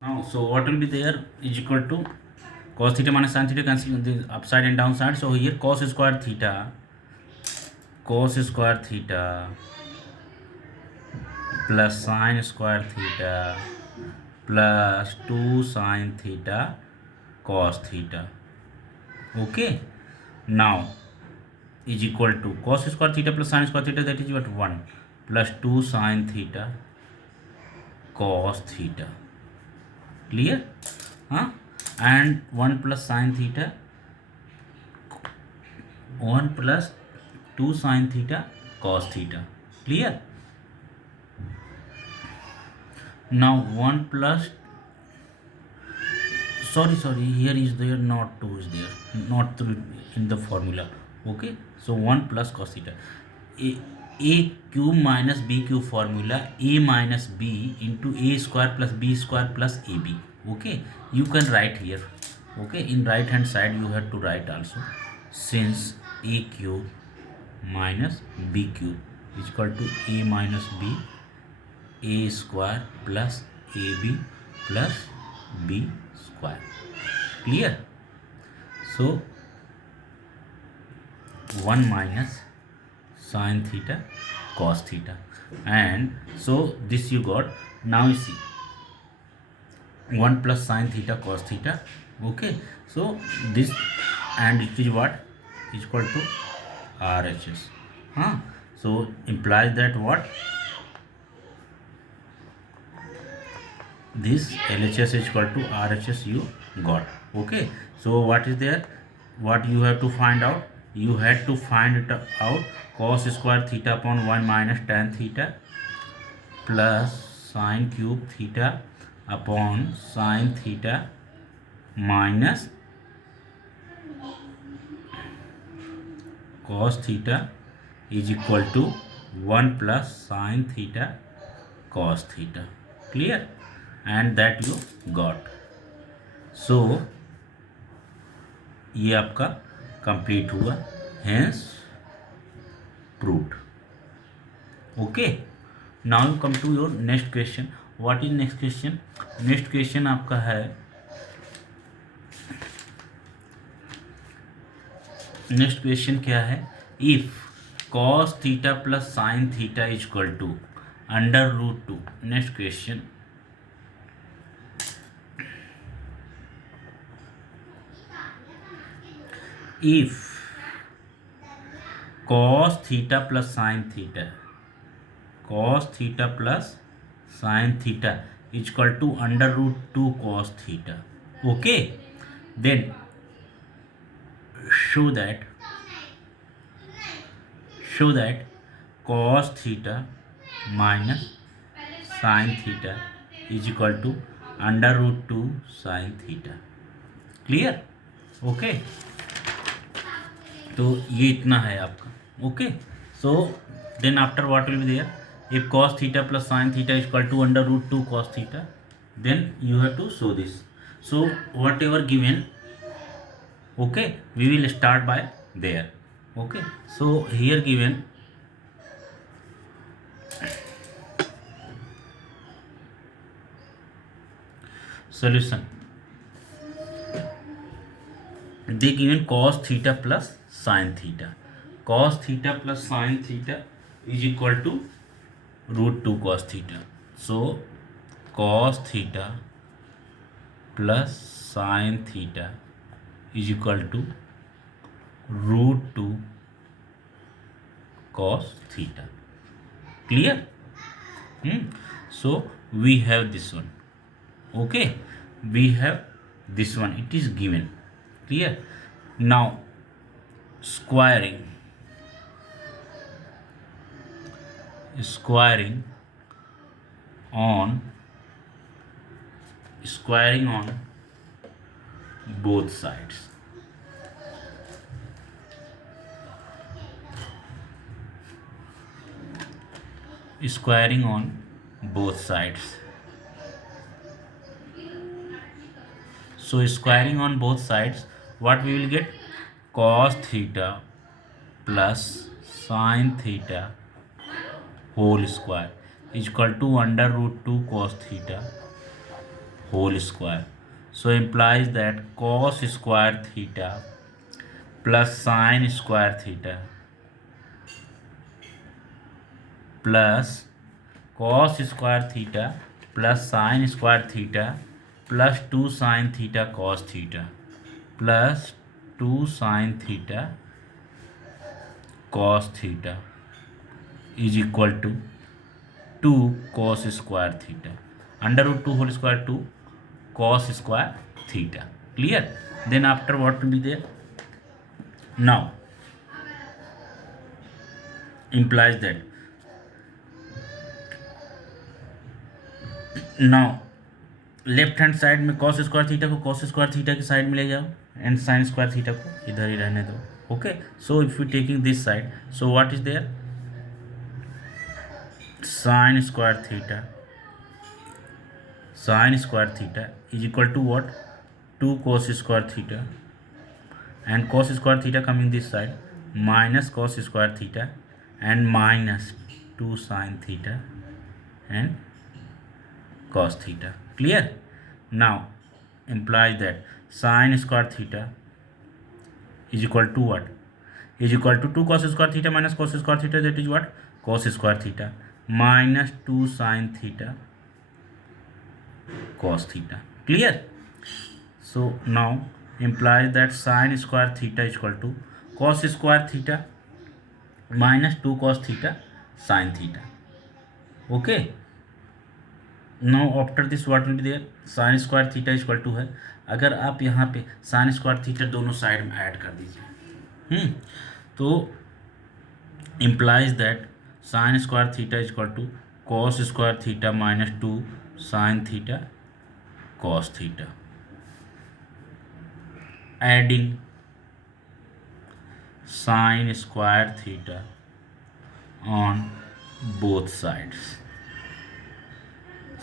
Now, so what will be there is equal to cos theta minus sin theta, cancel the upside and downside. So here cos square theta plus sin square theta plus 2 sin theta cos theta. Okay. Now is equal to cos square theta plus sin square theta, that is what 1 plus 2 sin theta cos theta. Clear? Huh? And 1 plus sin theta, 1 plus 2 sin theta cos theta. Clear? Now 1 plus, sorry, here is there, not 2 is there, not 3 in the formula. Okay, so 1 plus cos theta, a cube minus b cube formula, a minus b into a square plus b square plus ab. Okay, you can write here. Okay, in right hand side you have to write also, since a cube minus b cube is equal to a minus b, a square plus ab plus b square. Clear? So 1 minus sin theta cos theta, and so this you got. Now you see 1 plus sin theta cos theta. Okay, so this, and it is what is equal to RHS. So implies that what, this LHS is equal to RHS you got. Okay, so what is there, what you have to find out, you had to find it out, cos square theta upon 1 minus tan theta plus sin cube theta upon sin theta minus cos theta is equal to 1 plus sin theta cos theta. Clear? And that you got. So ये आपका complete हुआ, hence proved. Okay, now you come to your next question. What is next question? Next question आपका है, next question क्या है, if cos theta plus sin theta is equal to under root 2. Next question, if cos theta plus sin theta plus sin theta is equal to under root 2 cos theta. Okay, then show that cos theta minus sin theta is equal to under root 2 sin theta. Clear? Okay, तो ये इतना है आपका. Okay, so then after what will be there, if cos theta plus sin theta is equal to under root 2 cos theta, then you have to show this. So whatever given, okay, we will start by there. Okay, so here given solution, they given cos theta plus sin theta. Cos theta plus sin theta is equal to root 2 cos theta. So cos theta plus sin theta is equal to root 2 cos theta. Clear? So we have this one. Okay, we have this one, it is given. Clear? Now squaring on both sides. Squaring on both sides. So squaring on both sides, what we will get, cos theta plus sin theta whole square is equal to under root 2 cos theta whole square. So implies that cos square theta plus sin square theta plus cos square theta plus sin square theta plus 2 sin theta cos theta plus 2 sin theta cos theta is equal to 2 cos square theta. Under root 2 whole square 2 cos square theta. Clear? Then after what will be there? Now implies that now left hand side में cos square theta को cos square theta की side में ले जाओ and sign square theta को इधर ही रहने दो. Okay, so if you taking this side, so what is there? Sine square theta is equal to what? 2 cos square theta, and cos square theta coming this side, minus cos square theta and minus 2 sin theta and cos theta. Clear? Now implies that sin square theta is equal to what? Is equal to 2 cos square theta minus cos square theta, that is what? Cos square theta minus 2 sin theta cos theta. Clear? So now implies that sin square theta is equal to cos square theta minus 2 cos theta sin theta. Okay, now after this what will be there? sin square theta is equal to है, अगर आप यहाँ पे sin square theta दोनों side में add कर दीजिए, तो implies that sin square theta is equal to cos square theta minus 2 sin theta cos theta. Adding sin square theta on both sides.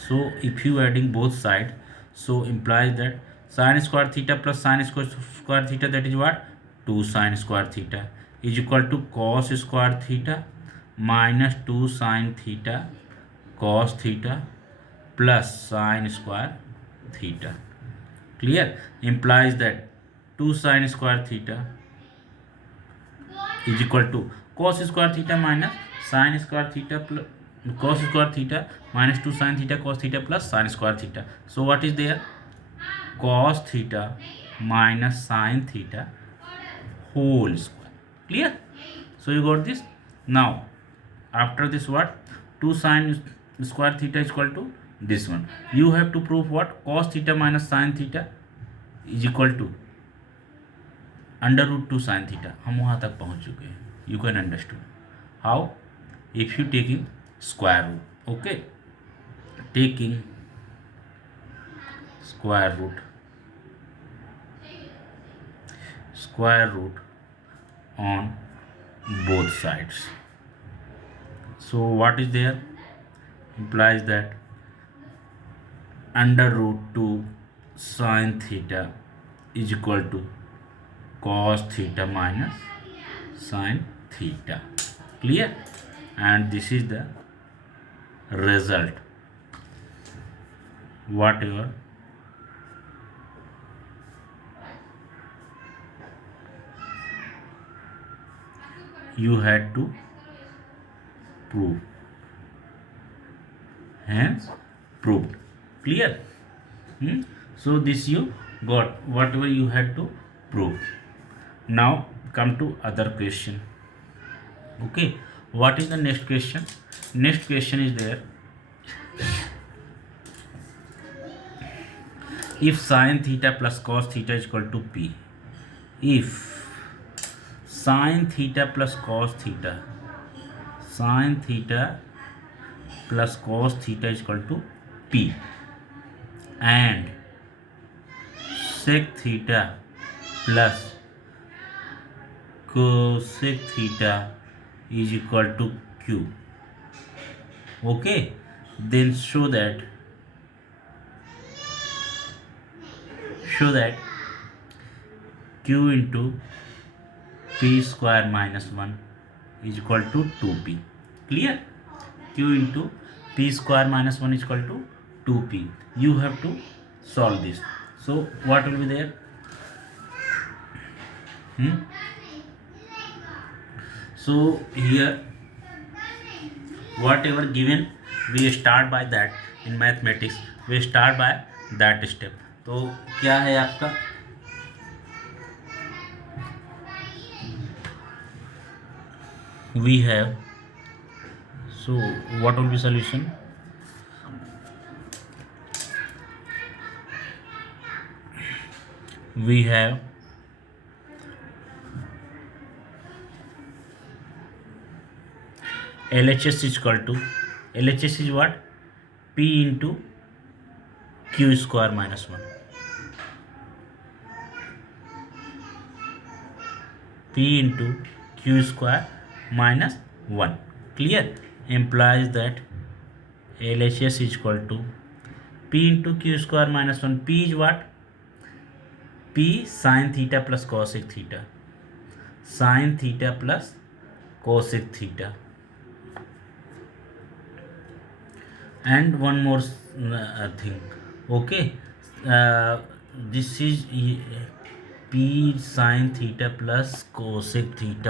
So if you adding both sides, so implies that sin square theta plus sin square theta, that is what? 2 sin square theta is equal to cos square theta minus 2 sin theta cos theta plus sin square theta. Clear? Implies that 2 sin square theta is equal to cos square theta minus sin square theta plus cos square theta minus 2 sin theta cos theta plus sin square theta. So what is there? Cos theta minus sin theta whole square. Clear? So you got this. Now after this what? 2 sin square theta is equal to this one. You have to prove what? Cos theta minus sin theta is equal to under root 2 sin theta. हम वहाँ तक पहुँच चुके हैं. You can understand how? If you taking square root. Okay, taking square root on both sides. So what is there? Implies that under root 2 sin theta is equal to cos theta minus sin theta. Clear? And this is the result. Whatever you had to prove, hence proved. Clear? So this you got whatever you had to prove. Now come to other question. Okay, what is the next question? Next question is there. If sin theta plus cos theta is equal to p, if sin theta plus cos theta is equal to p, and sec theta plus cosec theta is equal to q. Okay, then show that q into p square minus 1 is equal to 2p. Clear? Q into p square minus 1 is equal to 2p. You have to solve this. So what will be there? Hmm? So here whatever given we start by that. In mathematics we start by that step. तो क्या है आपका? We have, so what will be solution? We have LHS is equal to, LHS is what? P into Q square minus 1. P into Q square minus 1. Clear? Implies that LHS is equal to P into Q square minus 1. P is what? P sin theta plus cosec theta. Sin theta plus cosec theta. And one more thing. Okay. This is P sin theta plus cosec theta.